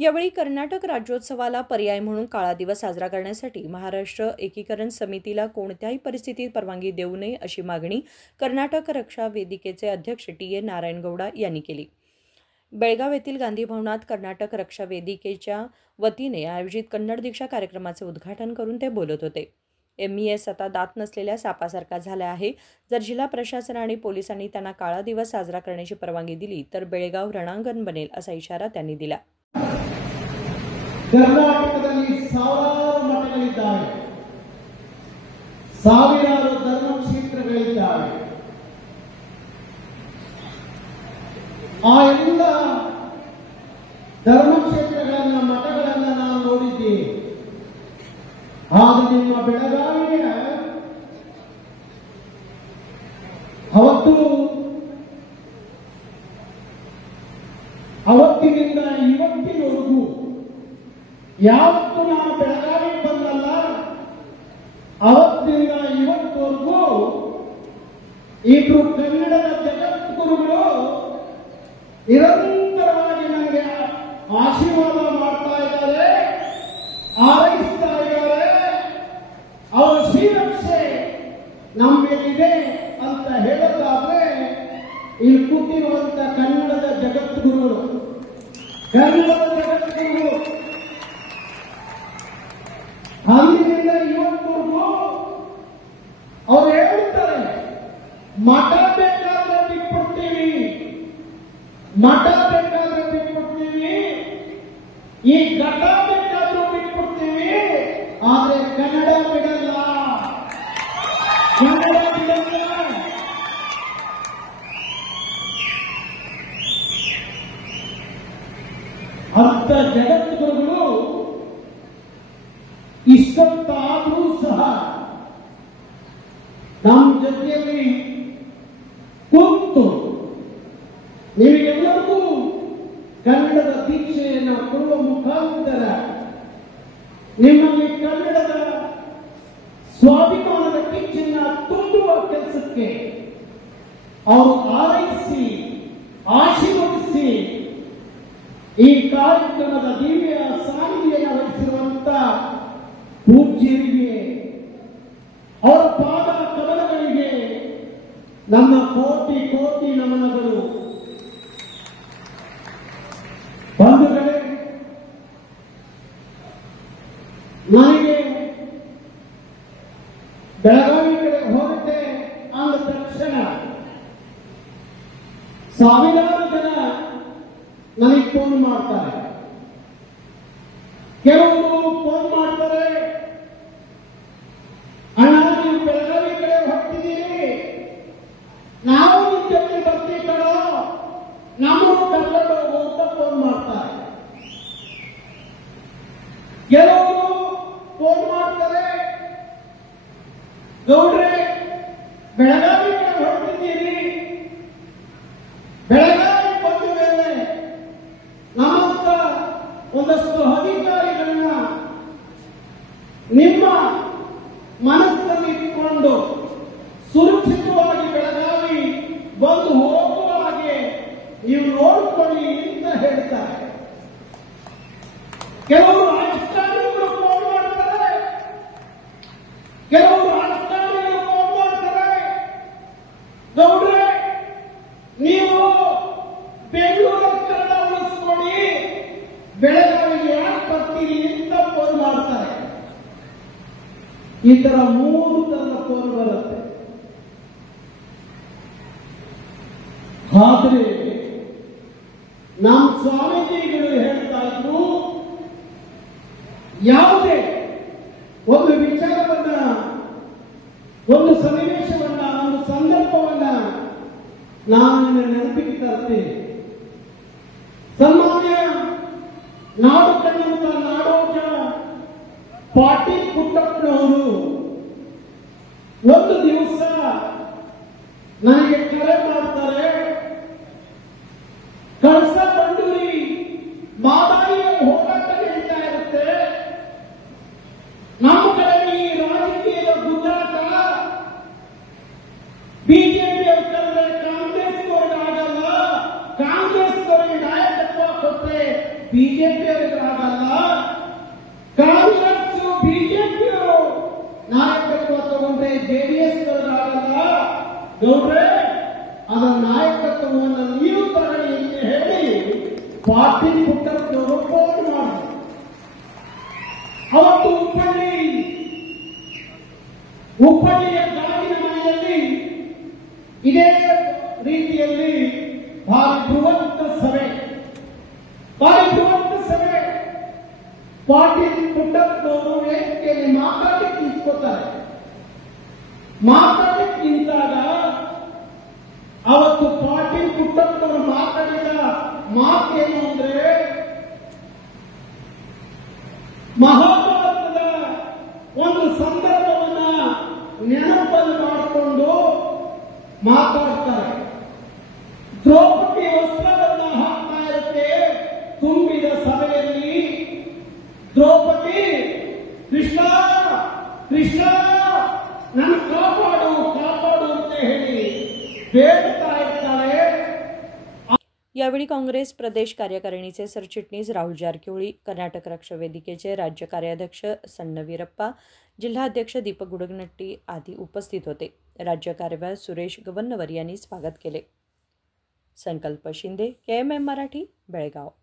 यावेळी कर्नाटक राज्योत्सवाला पर्याय म्हणून काळा दिवस साजरा करण्यासाठी महाराष्ट्र एकीकरण समितीला कोणत्याही परिस्थितीत परवानगी देऊ नये अशी मागणी कर्नाटक रक्षा वेदिकेचे अध्यक्ष टी.ए. नारायणगौडा यांनी केली. बेळगाव येथील गांधी भवनात कर्नाटक रक्षा वेदिकेच्या वतीने आयोजित कन्नड दीक्षा कार्यक्रमाचे उद्घाटन करून ते बोलत होते. MES आता दात नसलेल्या सापासारखा झाला आहे. जर जिल्हा प्रशासन आणि पोलिसांनी त्यांना काळा दिवस साजरा करण्याची परवानगी दिली तर बेळगाव रणांगण बनेल असा इशारा त्यांनी दिला. ಕರ್ನಾಟಕದಲ್ಲಿ ಸಾವಿರಾರು ಮಠಗಳಿದ್ದಾವೆ, ಸಾವಿರಾರು ಧರ್ಮಕ್ಷೇತ್ರಗಳಿದ್ದಾವೆ. ಆ ಎಲ್ಲ ಧರ್ಮಕ್ಷೇತ್ರಗಳನ್ನ ಮಠಗಳನ್ನ ನಾವು ನೋಡಿದ್ದೀವಿ. ಆಗ ನಿಮ್ಮ ಬೆಳಗಾವಿಯ ಅವತ್ತಿನಿಂದ ಇವತ್ತಿನವರೆಗೂ ಯಾವತ್ತು ನಾನು ಬೆಳಗಾವಿಗೆ ಬಂದಲ್ಲ, ಅವತ್ತಿನಿಂದ ಇವತ್ತವರೆಗೂ ಇಬ್ರು ಕನ್ನಡದ ಜಗದ್ಗುರುಗಳು ನಿರಂತರವಾಗಿ ನನಗೆ ಆಶೀರ್ವಾದ ಮಾಡ್ತಾ ಇದ್ದಾರೆ, ಆರೈಸ್ತಾ ಇದ್ದಾರೆ. ಅವರ ಶ್ರೀರಕ್ಷೆ ನಮ್ಮ ಮೇಲಿದೆ ಅಂತ ಹೇಳೋದಾದ್ರೆ ಇಲ್ಲಿ ಕೂತಿರುವಂತ ಕನ್ನಡದ ಜಗದ್ಗುರುಗಳು, ಕನ್ನಡದ ಜಗದ್ಗುರುಗಳು ಅಂದಿನಿಂದ ಇವತ್ತವರೆಗೂ ಅವ್ರು ಹೇಳ್ತಾರೆ, ಮಠ ಬೇಕಾದ್ರೆ ಬಿಟ್ಬಿಡ್ತೀವಿ, ಮಠ ಬೇಕಾದ್ರೆ ಬಿಟ್ಬಿಡ್ತೀವಿ, ಈ ಘಟ ಬೇಕಾದ್ರೂ ಬಿಟ್ಬಿಡ್ತೀವಿ, ಆದ್ರೆ ಕನ್ನಡ ಬಿಡಲ್ಲ, ಕನ್ನಡ ಬಿಡಲ್ಲ. ಅಂತ ಜಗದ್ಗುರುಗಳು ಇಷ್ಟೊತ್ತಾದರೂ ಸಹ ನಮ್ಮ ಜೊತೆಯಲ್ಲಿ ಕೂತು ನಿಮಗೆಲ್ಲರಿಗೂ ಕನ್ನಡದ ದೀಕ್ಷೆಯನ್ನು ಕೊಡುವ ಮುಖಾಂತರ ನಿಮ್ಮಲ್ಲಿ ಕನ್ನಡದ ಸ್ವಾಭಿಮಾನದ ಕಿಚ್ಚನ್ನ ತುಂಬುವ ಕೆಲಸಕ್ಕೆ ಅವರು ಆರೈಸಿ ಆಶೀರ್ವದಿಸಿ ಈ ಕಾರ್ಯಕ್ರಮದ ದಿವ್ಯ ಸಾನ್ನಿಧ್ಯ ವಹಿಸಿರುವಂತ ಪೂಜ್ಯರಿಗೆ, ಅವರ ಪಾದ ಕಮಲಗಳಿಗೆ ನಮ್ಮ ಕೋಟಿ ಕೋಟಿ ನಮನಗಳು. ಬಂಧುಗಳೇ, ನನಗೆ ಬೆಳಗಾವಿ ಕಡೆ ಹೋಗುತ್ತೆ ಅಂದ ತಕ್ಷಣ ಸಾವಿರಾರು ಜನ ನನಗೆ ಫೋನ್ ಮಾಡ್ತಾರೆ. ಕೆಲವರು ಫೋನ್ ಮಾಡ್ತಾರೆ, ಅಣ್ಣ ನೀವು ಬೆಳಗಾವಿ ಕಡೆ ಹೋಗ್ತಿದ್ದೀರಿ, ನಾವು ನಿಮ್ಮ ಜೊತೆ ಬರ್ತೀವಿ ಕಣೋ, ನಮ್ಮನ್ನು ಕರ್ಕೊಂಡು ಹೋಗು ಅಂತ ಫೋನ್ ಮಾಡ್ತಾರೆ. ಕೆಲವರು ಫೋನ್ ಮಾಡ್ತಾರೆ, ಗೌಡ್ರೆ ಬೆಳಗಾವಿ ಕಡೆ ಹೊರಟಿದ್ದೀರಿ, ಬೆಳಗಾವಿ ಬಂದ ಮೇಲೆ ನಮ್ಮಂತ ಒಂದಷ್ಟು ಅಧಿಕಾರಿಗಳನ್ನ ನಿಮ್ಮ ಮನಸ್ಸಲ್ಲಿ ಇಟ್ಟುಕೊಂಡು ಸುರಕ್ಷಿತವಾಗಿ ಬೆಳಗಾವಿ ಬಂದು ಹೋಗುವ ಹಾಗೆ ನೀವು ನೋಡಿಕೊಳ್ಳಿ ಅಂತ ಹೇಳ್ತಾರೆ. ಕೆಲವರು ರಾಜಕಾರಣಿಗಳು ಫೋನ್ ಮಾಡ್ತಾರೆ, ಕೆಲವರು ರಾಜಕಾರಣಿಗಳು ಫೋನ್ ಮಾಡ್ತಾರೆ, ಗೌಡ್ರೆ ನೀವು ಬೆಂಗಳೂರಲ್ಲಿ ಕನ್ನಡ ಉಳಿಸ್ಕೊಳ್ಳಿ, ಬೆಳಗಾವಿಗೆ ಯಾಕೆ ಬರ್ತೀರಿ ಅಂತ ಫೋನ್ ಮಾಡ್ತಾರೆ. ಈ ತರ 3 ತರದ ಫೋನ್ ಬರುತ್ತೆ. ಆದ್ರೆ ನಮ್ಮ ಸ್ವಾಮೀಜಿಗಳು ಹೇಳ್ತಾ ಇದ್ರು, ಯಾವುದೇ ಒಂದು ವಿಚಾರವನ್ನ, ಒಂದು ಸನ್ನಿವೇಶವನ್ನ, ಒಂದು ಸಂದರ್ಭವನ್ನ ನಾನು ನೆನಪಿಗೆ ತರ್ತೇನೆ. ಸನ್ಮಾನ್ಯ ನಾಡು ಕಂಡಂತ ನಾಡೋಜ ಪಾಟೀಲ್ ಪುಟ್ಟಪ್ಪನವರು ಒಂದು ದಿವಸ ನನಗೆ ಕರೆ ಮಾಡ್ತಾರೆ, ಕಳಸ ಬಂಡೂರಿ ಮಾದಾಯಿಯ ಹೋರಾಟ ನಡೀತಾ ಇರುತ್ತೆ, ನಮ್ಮ ಕಡೆ ಈ ರಾಜಕೀಯದ ಗುದ್ದಾಟ, ಬಿಜೆಪಿ ಕರೆದ್ರೆ ಕಾಂಗ್ರೆಸ್ ಆಗಲ್ಲ, ಕಾಂಗ್ರೆಸ್ ನಾಯಕತ್ವ ಕೊಟ್ಟರೆ ಬಿಜೆಪಿ ಬಿಜೆಪಿಯವರಿಗಾಗಲ್ಲ, ಕಾಂಗ್ರೆಸ್ ಬಿಜೆಪಿಯವರು ನಾಯಕತ್ವ ತಗೊಂಡ್ರೆ ಜೆಡಿಎಸ್ ಆಗಲ್ಲ. ಗೌಡ್ರೆ, ಅದರ ನಾಯಕತ್ವವನ್ನು ನೀವು ತಗೊಳ್ಳಿ ಅಂತ ಹೇಳಿ ಪಾಟೀಲ್ ಪುಟ್ಟಪ್ಪನವರು ಫೋನ್ ಮಾಡಿ ಅವತ್ತು ಹುಬ್ಬಳ್ಳಿಯ ಗಾಜಿನ ಮನೆಯಲ್ಲಿ ಇದೇ ರೀತಿಯಲ್ಲಿ ಭಾರಿ ಬೃಹತ್ ಸಭೆ ಪಾಟೀಲ್ ಪುಟ್ಟಪ್ಪನವರು ವೇದಿಕೆಯಲ್ಲಿ ಮಾತಾಡಲಿಕ್ಕೆ ಇಟ್ಕೋತಾರೆ. ಮಾತಾಡಲಿಕ್ಕೆ ನಿಂತಾಗ ಅವತ್ತು ಪಾಟೀಲ್ ಪುಟ್ಟಪ್ಪನವರು ಮಾತಾಡಿದ ಮಾತೇನು ಅಂದ್ರೆ, ಮಹಾಭಾರತದ ಒಂದು ಸಂದರ್ಭವನ್ನ ನೆನಪನ್ನು ಮಾಡಿಕೊಂಡು ಮಾತಾಡ್ತಾರೆ. ದ್ರೌಪದಿ ವಸ್ತ್ರವನ್ನ ಹಾಕ್ತಾ ಇರುತ್ತೆ ತುಂಬಿದ ಸಭೆಯಲ್ಲಿ. ದ್ರೌಪದಿ ಕೃಷ್ಣ ಕೃಷ್ಣ ನನ್ನ ಕಾಪಾಡು ಕಾಪಾಡು ಅಂತ ಹೇಳಿ ಬೇಡ್ತಾ ಇರ್ತಾರೆ. यावेळी काँग्रेस प्रदेश कार्यकारिणीचे सरचिटणीस राहुल जारकिहोळी, कर्नाटक रक्षा वेदिकेचे राज्य कार्याध्यक्ष सण्णवीरप्पा, जिल्हाध्यक्ष दीपक गुडगनट्टी आदी उपस्थित होते. राज्य कार्यवाह सुरेश गवन्नवर यांनी स्वागत केले. संकल्प शिंदे, KMM मराठी, बेळगाव.